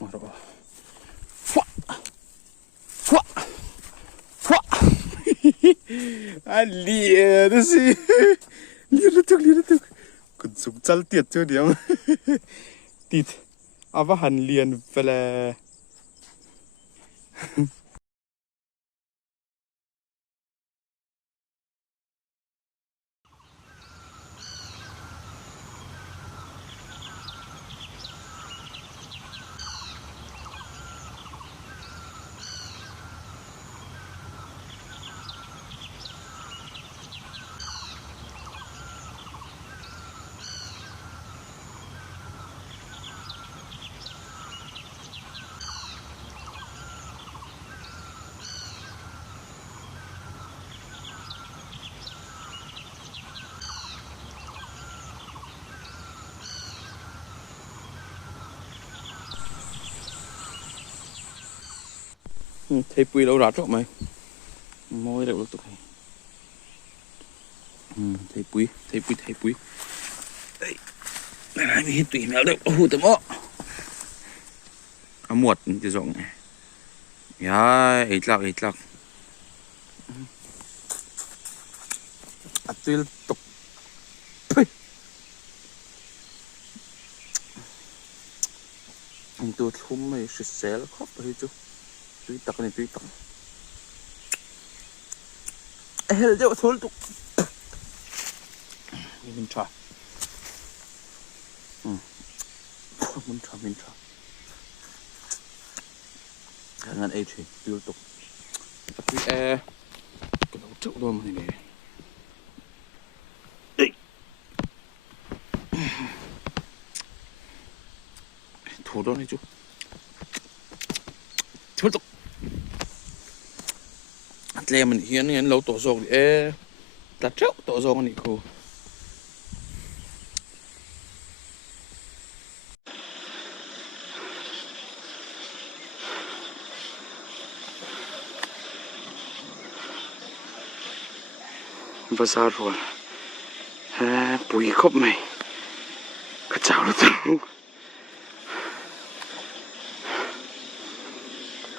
Rồi. Phua. Phua. Phua. À lìa đó gì. Lìa nó thức. Cứ súng chal tiệt cho điểm. Tiệt. À và hành liền về là thấy Pui lâu rát rồi mày. Môi được tục này. Thấy Pui. Đây. Này mình tùy mèo được. Ô tầm ó. À muột thì rộng này. Ya, ít lọc. À tùy tục. Anh tôi không mày sẽ xé là khóc rồi chứ. Tùy tắc. Ê, dạo thôi tục. Mình try. Mình try. Ngăn ấy thì tiêu tục. Tapi cái đầu trộn luôn mà này. Đây. Thủ đó này chú. Thôi tục. Lẹ mình hiến lâu tổ rộng đi. Ta trộn tổ rộng này cô. Bazaar rồi. Bùi khóc mày. Cái chảo nó thằng.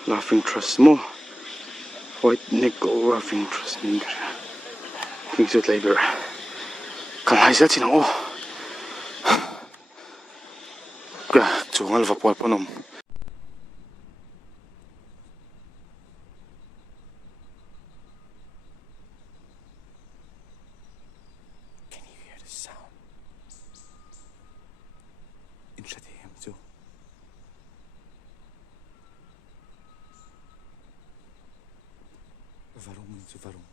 Laughing trust more. White nickel laughing trust me. Things with labor. Cầm hai sát xin ô. Kìa, chú ngân vào bọt bọn ông. Mizoram.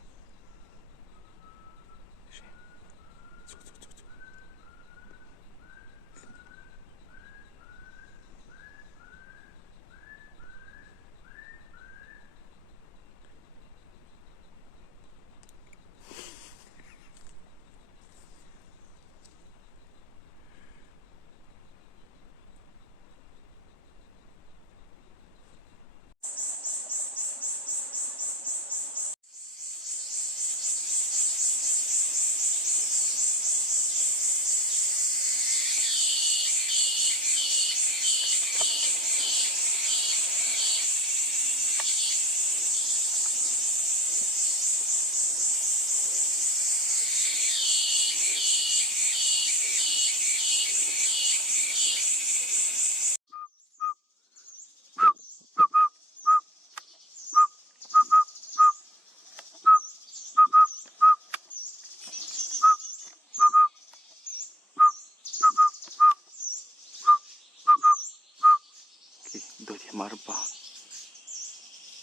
Đôi thì marba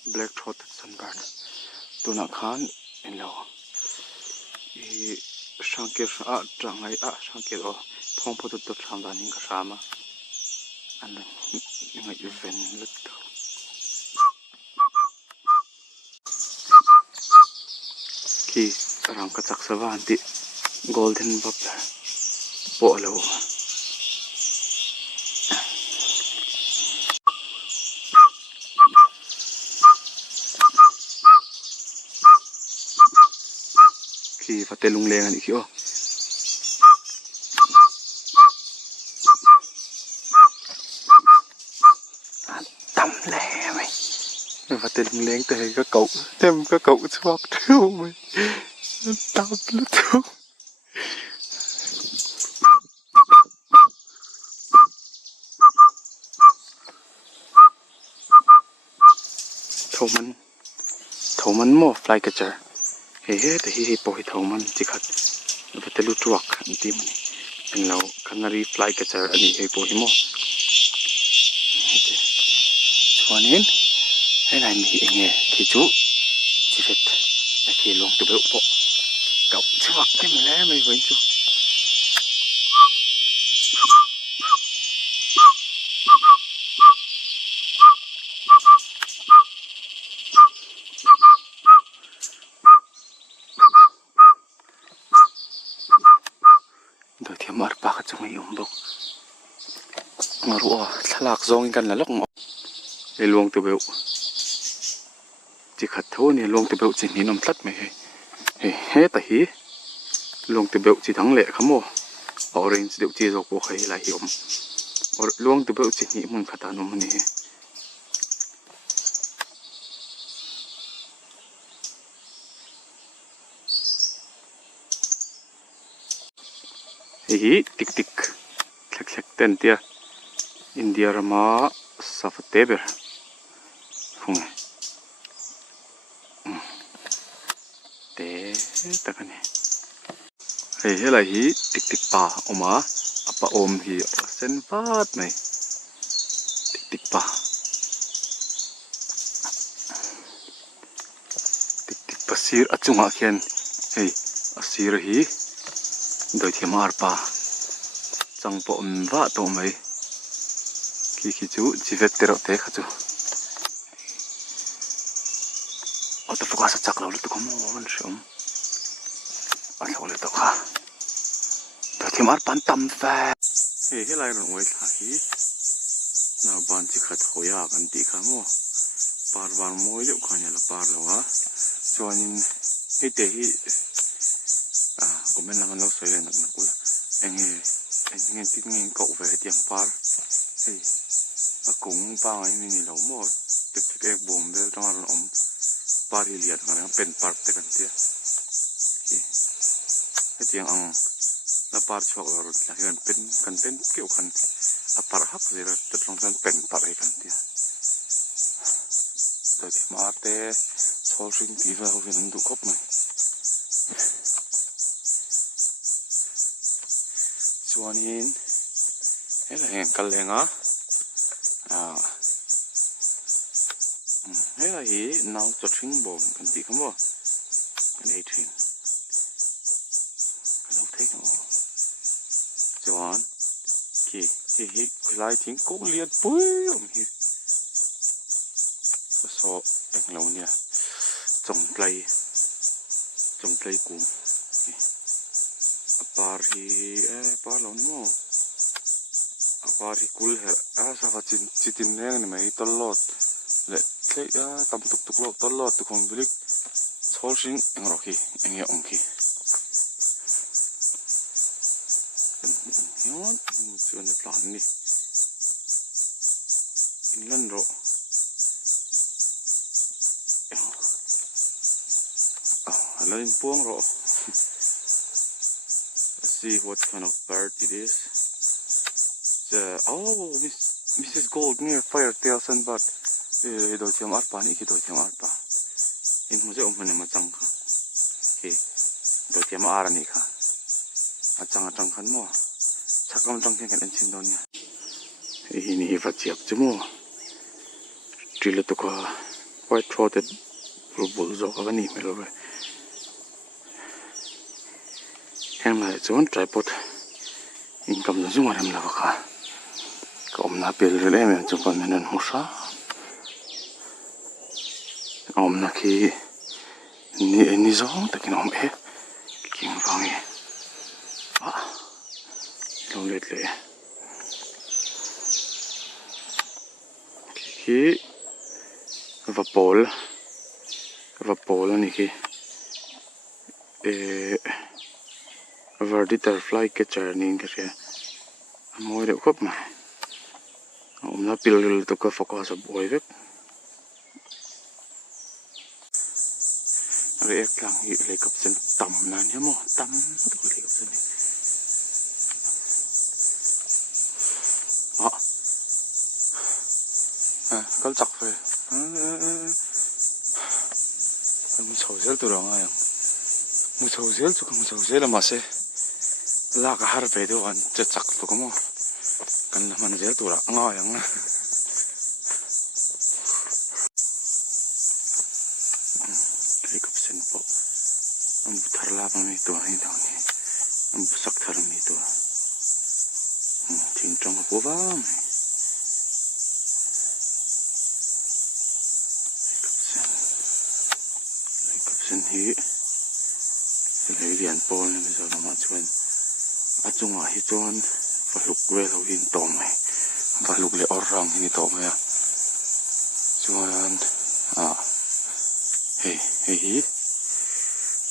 black throated sunbird tu na khan en lo I shankir a trangai a shankir o phong photo to thang dan ka sama an ngai event lut ki rang ka chak sawa anti golden bubble po lo ki fatelung lengan ikyo tắm lẹ mày và tên lên tới các cậu thêm các cậu chhuak thiếu mày tắm lắm thiếu thầu man mo fly catcher he thì po hi thầu man chỉ khát và tên lu chhuak anh tim này anh lâu canary fly catcher anh hi po hi mo cho nên cái này mình nghe thì chú chỉ biết là khi luôn từ bộ cậu chhuak cái mình lẽ mày với chú đôi thiêm ở bạc trong mấy ông bốc mà rùa lạc rongกันlà lúc mà cái luôn từ bộ chỉ khát thôi nè luôn từ bộ chỉ nín nằm thắt mày hết tại hí luôn từ bộ chỉ thắng lệ khám mồ orange điệu chia rồi cô hay là hiểu luôn từ bộ chỉ nín muốn khát nó mà nè hí tik tik khắc tên tia India rama sava Steppe không à té ta cái này hey là hí tik tik pa oma apa om hi sen phát này tik tik pa tik tik pasir achunga khian hey asir hi đôi thiêm arpa chẳng bộ vạ tổ mấy khi chú chỉ biết tero té khá chú ở tập phục chắc lâu lúc tôi có muốn sống ở lâu lúc tôi khá đôi thiêm arpa tâm phê hey cái này rồi ngồi thấy nào bạn chỉ khát hồi à bạn tí khá mô par bạn môi liệu coi nhà là par đâu á cho nên cái té của mình làm lâu xoay lên nặng cũ là anh nghe tiếng nghe cậu về tiếng par hey cũng ba ngày mình lâu một tiếp tiếp em buồn về trong là ông par hi liệt cái pen par thế kan tia cái tiếng ông là par chọc rồi là cái pen kiểu kan par hấp rồi tự trong cái pen par cái kan tia rồi thì mà té sol sinh tí vào về nó đủ cốc này cho nên thế là hẹn cần liền á thế là hí nào cho trứng bồn cần tí không vô cái này trứng cái đâu thế không cho anh kì hí lại tiếng cũng liệt bùi ông hí so anh lâu nha trồng play cùng par hi par lo mo par hi kul her sa chitin neng ni mai tolot le tle tam tuk lo tolot tu khom bilik chol sing eng ro ki eng ye ong ki yon chuan ni plan ni in lan ro ala in puang ro see what kind of bird it is. Mrs. Gold near Firetail Sandbar. Đôi chim arpa này khi đôi chim arpa. In museum mình mà chẳng cả. Khi đôi chim ara này cả. Chẳng khăn mua. Chắc ông chẳng cái anh xin đón nha. Hi ni vật chép chứ mua. Chỉ là tôi có white throated bull dog cái này mới rồi. Em lại chọn tripod income dùng mà em làm cả còn na bel rồi em chụp con mình hút sa ông na khi ni giống tất nhiên ông ấy kinh vang ấy lâu lết lệ khi vapol này khi vertical fly catcher nên cái gì môi đều khớp mà nó pil to ka focus a boy vek reiek tlang hi le kap sen tam nan hi mo tam to le kap sen kal chak fe mu chau zel tu rang ayang mu chau zel chu mu chau zel ma se la ka har pe de wan che chak tu ka mo kan man zel tu ra nga yang na le kap sen po am thar la ma mi tu ni dang ni am sak thar mi tu thing trong po ba hi lấy điện pol này bây giờ là mọi chuyện ở chung ở hi chuan và lục về lâu hin tôm này và lục lệ hrang hi tôm này chuan hi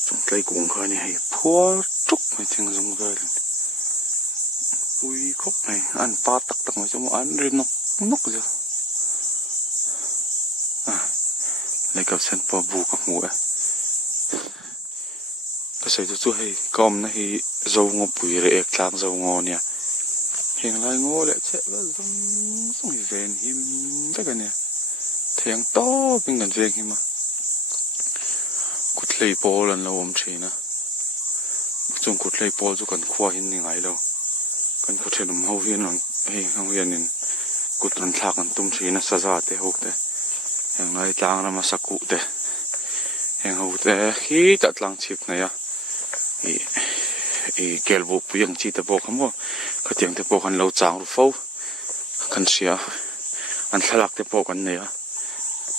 chúng tay cùng khơi này hay phua trúc này thằng dùng về ui khóc này ăn pa tắc tắc mà cho mọi ăn lên nóc rồi lấy cặp sen po bu các mùa cái sợi chú hay com nó hay dầu Mupui reiek tlang dầu ngô nè hiện lại ngô lại chạy vào giống ven him tất cả nè thèn to bên gần ven him mà cút lấy bò lần lâu ôm chơi nè chúng cút lấy bò chú cần khoa hin như ngày đâu cần có thể làm hậu viên rồi hay hậu viên nên cút lần thạc cần tum chơi nè Saza te hốc te hiện lại tlang nó mà sắc cụ te hiện hậu te khi đặt tlang chip này à kêu bộ buyang chi tập bộ không có cái tiếng tập bộ hắn lâu chang rồi phâu kan sia an thalak te po kan ne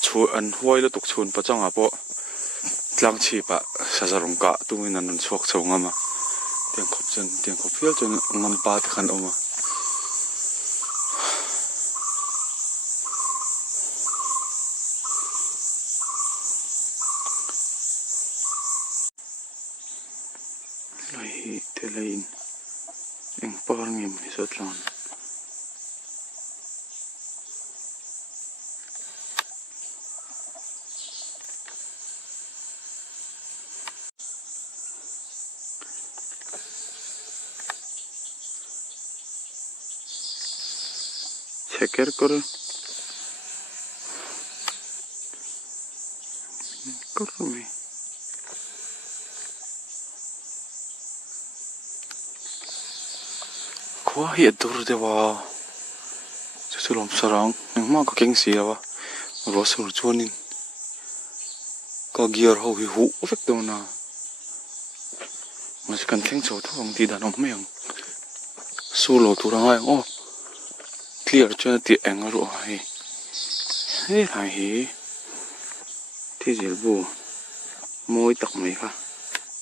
chu an huai la tuk chhun pa changa po tlang chi pa sazarum ka tumin an chhuak chunga ma tiang khop fial chun ngam pa te khan oma lai te lein eng par ngim ni sotlan checker kor mi quá hiện tur de wa chu lom sarang ma ka keng sia wa ro sur chuanin ka gear ho hi hu vek do na ma kan theng chho thong ti dan om meng su lo tu rangai o clear chana ti eng ro hi hai hi thi jel bu moi tak mai kha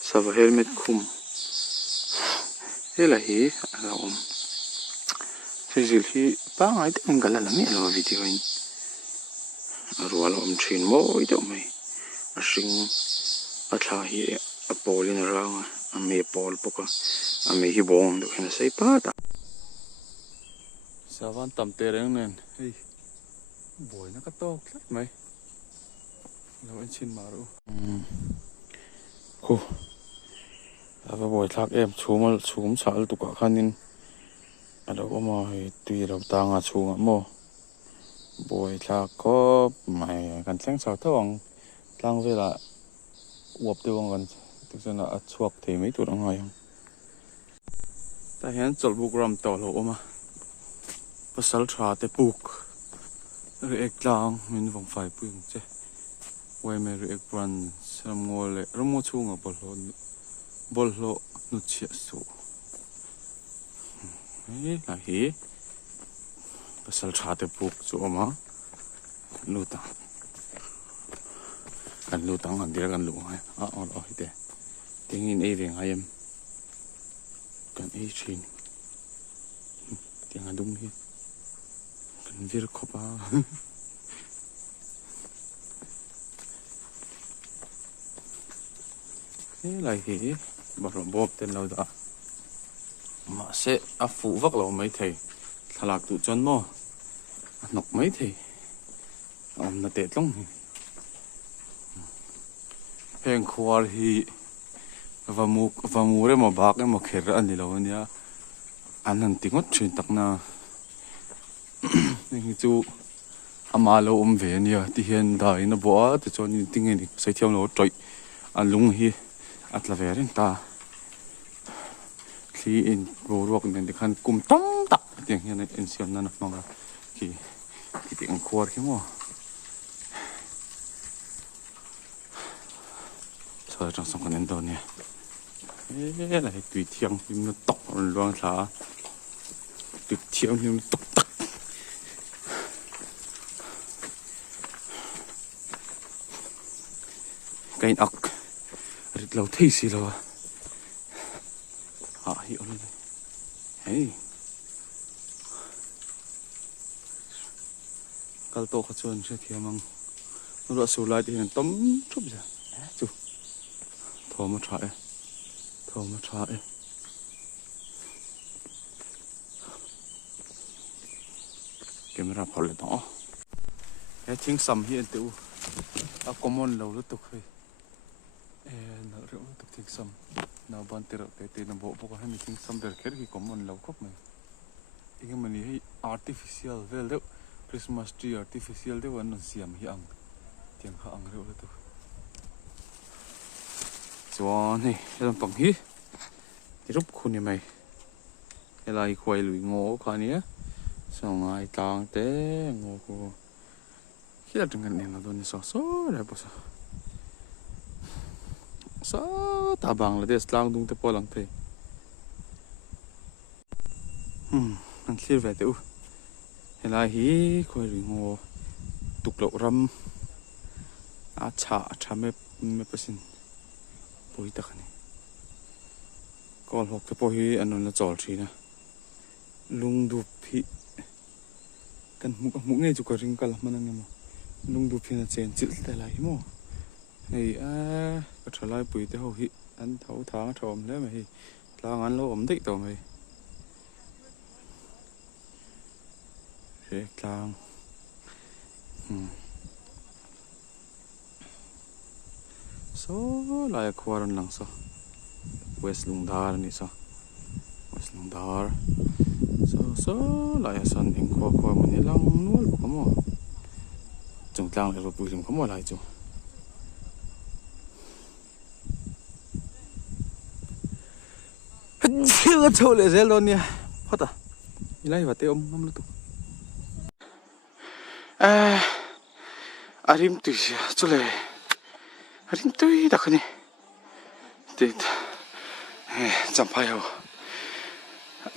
sava helmet khum hela hi ala om Fizil hi pa ngai te ngala la mi lo video in arwal om thin mo ito mai asing atha hi a polin rang a me pol poka a me hi bong do hena sei pa ta savan tam te reng nen hei boy na ka tok tlat mai lo en chin maru ko ava boy thak em chum chal tu ka khanin ada oma hi tui ro tanga chunga mo boy thla ko mai kan thleng chau tawng tlang vela uap te wang kan tikchana a chhuak thei mai tur angai ta hian cholbuk ram to lo oma pasal tha te puk reiek tlang min vong fai puing che wai me reiek bran sam ngole romo chunga bollo nu chia su là hi pasal tha te puk chu oma kan lutang han dir kan lu hai a o hi te tingin ei reng hayam kan ei thin tiang adum hi kan vir khopa lai hi barom bob ten lo da ma se a fu vak lo mai thei thalak tu chon mo nọc mấy thì ông là tệ lắm hẹn khoa thì và mua đấy mà bác em mà khét ra anh đi lâu nha anh hẳn tiếng ngót chuyện tắc na nên chú ama lo về nha thì hiện đại nó bỏ thì cho những tiếng này sẽ theo nó trời anh lung hi at là về ta khi in vô ruộng nên thì khăn cùng tông tắc tiếng như này in xiên nó mà khi tiếng khoa cái mà sau trong sông con đồn nha này tùy thiêng nhưng nó tóc loang thả tùy thiêng nhưng nó tóc tắc cái ốc rất lâu thấy gì rồi hiểu rồi hey kalau to kecil saya kia mang nó sưu lại thì tấm chút giờ chú thò một trái camera phơi lên đó cái tiếng sầm hiện tiểu có môn lâu lúc tục hơi nở rượu lúc tục tiếng sầm nào ban tơ tê nó bộ có hai mươi tiếng sầm được cái có môn lâu khóc này cái mình thấy artificial về đâu Christmas tree artificial đấy vẫn còn xiêm hiang tiếng họ ăn rượu được cho này làm bằng hí thì rút khuôn như mày cái này quay lùi ngô cái này xong ai tlang té ngô cô khi là từng ngày này là tôi đi xóa đấy bao giờ xóa ta bằng là để tlang đúng tới bao lần thế anh xí về tiêu cái này hí quay lùi ngô tục lậu râm chả mẹ bớt xin bôi tắc này còn học cái bôi anh nó chọn gì nè lung đục phi kan mu nghe chú cái ring cái mà năng mà lung đục phi là chen chữ tại lại mà này cái trở lại bôi tới hậu hi anh thấu tháng trộm đấy mày là anh lo ổn định tao mày tlang số lại khoa rồi lăng số West Lungdar này số West Lungdar số lại sân hình khoa mình lăng nuôi của nó trồng tlang lại rồi bùi làm có một lại chú chưa cho lại dễ luôn nha phát à lấy vào tay ông lúc arim tùy cho lại arim tùy đặc này thì chăm phai hậu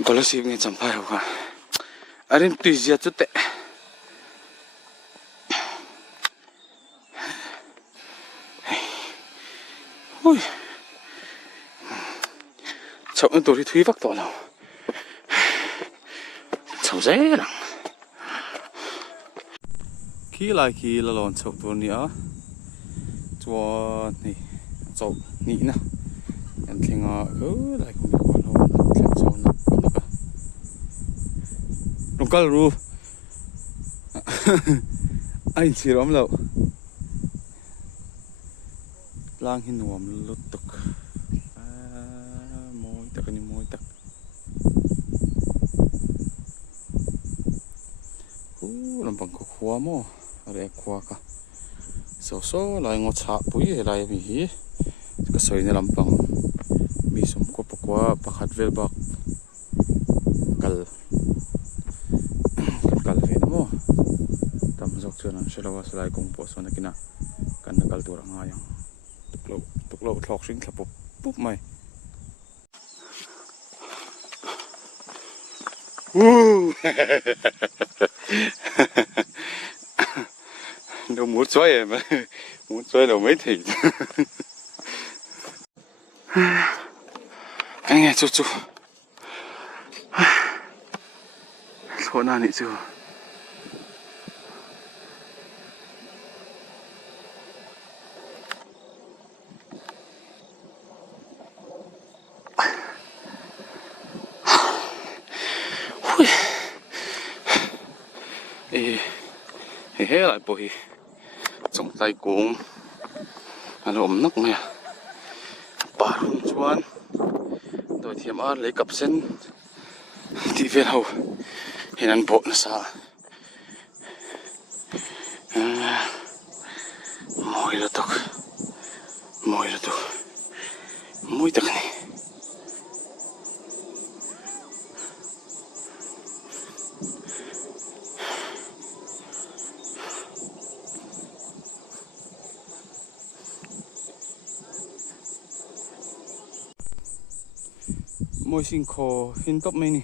có lúc xem nghe chăm phai hậu cả arim tùy gì chút tệ ui cháu tôi đi thúy vắt tỏ nào cháu dễ lắm khi là lon cháu tôi nữa cho này cháu nghĩ nè em thì ngờ cứ lại không biết còn đâu em cháu nó không được à đúng cái ru anh chỉ lắm lậu lang hin nuông lót tục môi tắc anh môi tắc làm bằng có khóa mò reiek khóa cả số lại ngó chả bụi lại mi cái sợi này làm bằng Mizoram có bọc pakhat vel bak kal ve mo tam jok chuan an Serow salai kong po so na kina kan kal tur anga yang tuklo thlok sing thlapop pup mai đâu muốn xoay em muốn xoay đâu mấy thì anh nghe chú chỗ nào nị chưa ê he lại po hi trong tay cũng anh ôm nóc nè bà luôn chuan đôi thiêm ăn lấy cặp sen thì về hậu hiện anh bộ nó sao mồi là tục mồi thật này mồi sinh khô hin top mấy nè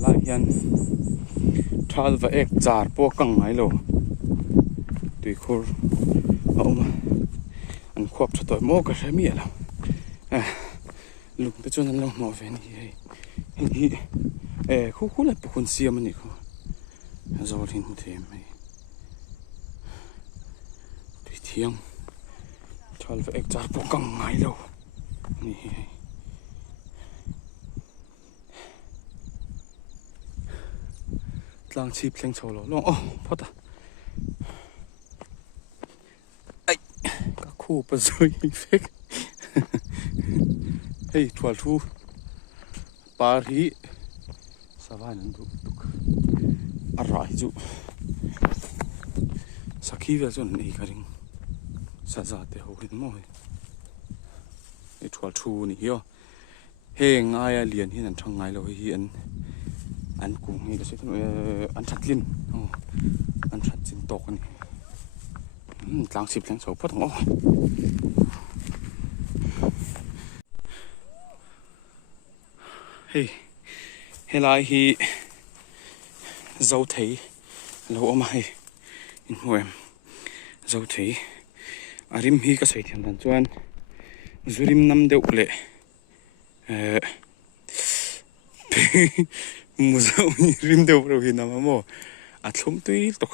lại hiện thal và ek char po căng ngay lo tùy khur ông anh khoác cho tôi mua cái mi là lúc tôi cho nên lòng mò về này khu khu lại buồn xiêm này không rồi thì một thêm này tùy thiêng thal và ek char po căng ngay lo này tlang chip leng cholo long phát à ai các khu bờ rồi phết hey thual thu par hi sava nan du tuk arai chu sakhi ve chon nei karing Saza te ho rin mo he thual thu ni hi he ngai lian hi nan thang ngai lo hi anh cũng nghĩ là sẽ anh chặt linh anh chặt chín tóc này lang xịp lang sầu phát ngõ hey lại hi dâu thấy lâu mà hay in em dâu thấy arim hi cái sợi thiam đàn chuan zurim năm đeo lệ Mizoram rim đâu rồi nằm mà mò thum tui tục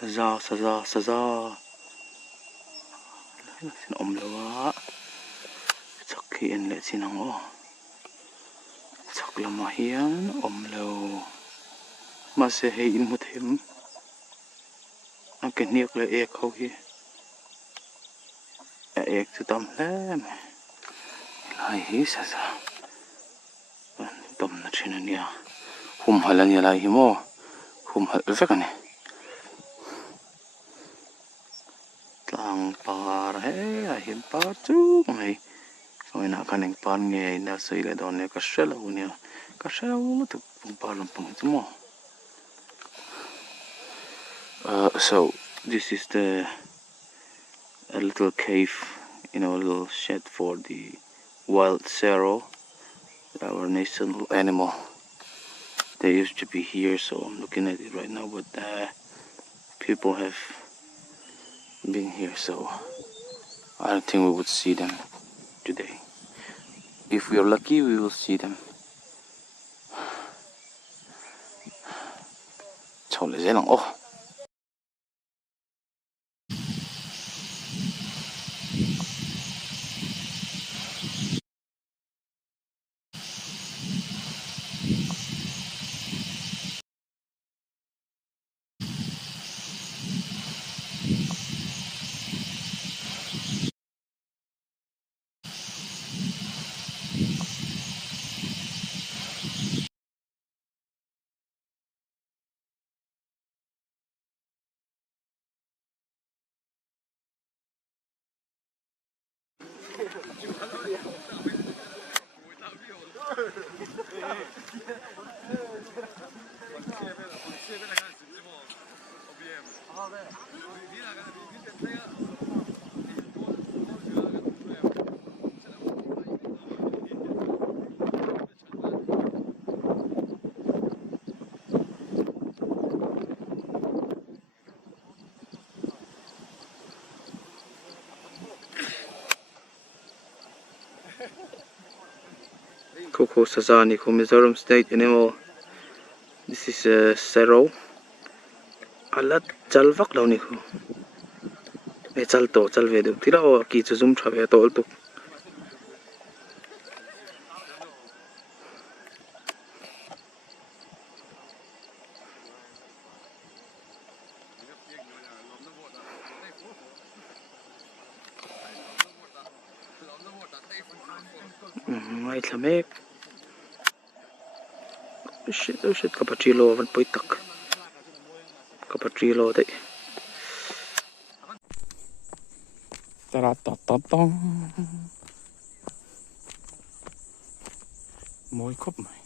Saza xin lâu á chắc khi anh lại xin hàng chắc là mà hiền lâu mà sẽ hay in một thêm anh cái nick là ek không hi ek từ tầm lắm lại hi Saza tầm là trên này nha hôm hai lần lại hi mo hôm hai vết cái này tlang par he hiền par chú này rồi nãy cái này par nghe na soi lại đó này cái Serow nè cái Serow nó thực par làm bằng chứ mà so this is a little cave, a little shed for the wild Serow, our national animal. They used to be here, so I'm looking at it right now, but people have been here, so I don't think we would see them today. If we are lucky, we will see them. Chào lại dễ lòng Koko Saza ni ko Mizoram state animal. This is Serow. Alat chalvak law ni ko. Chal to chal ve do tira o ki chu zoom tha ve tol tu. Mai thamek. Shit kapachilo van poitak. Kapachilo dai. Tara ta ta tong. Môi khóc mày.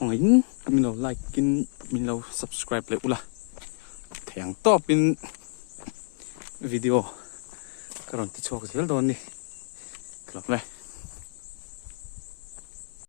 Phong hình mình lâu like kin mình lâu subscribe lại ula thèng top in video karon ti chok zel don ni klap le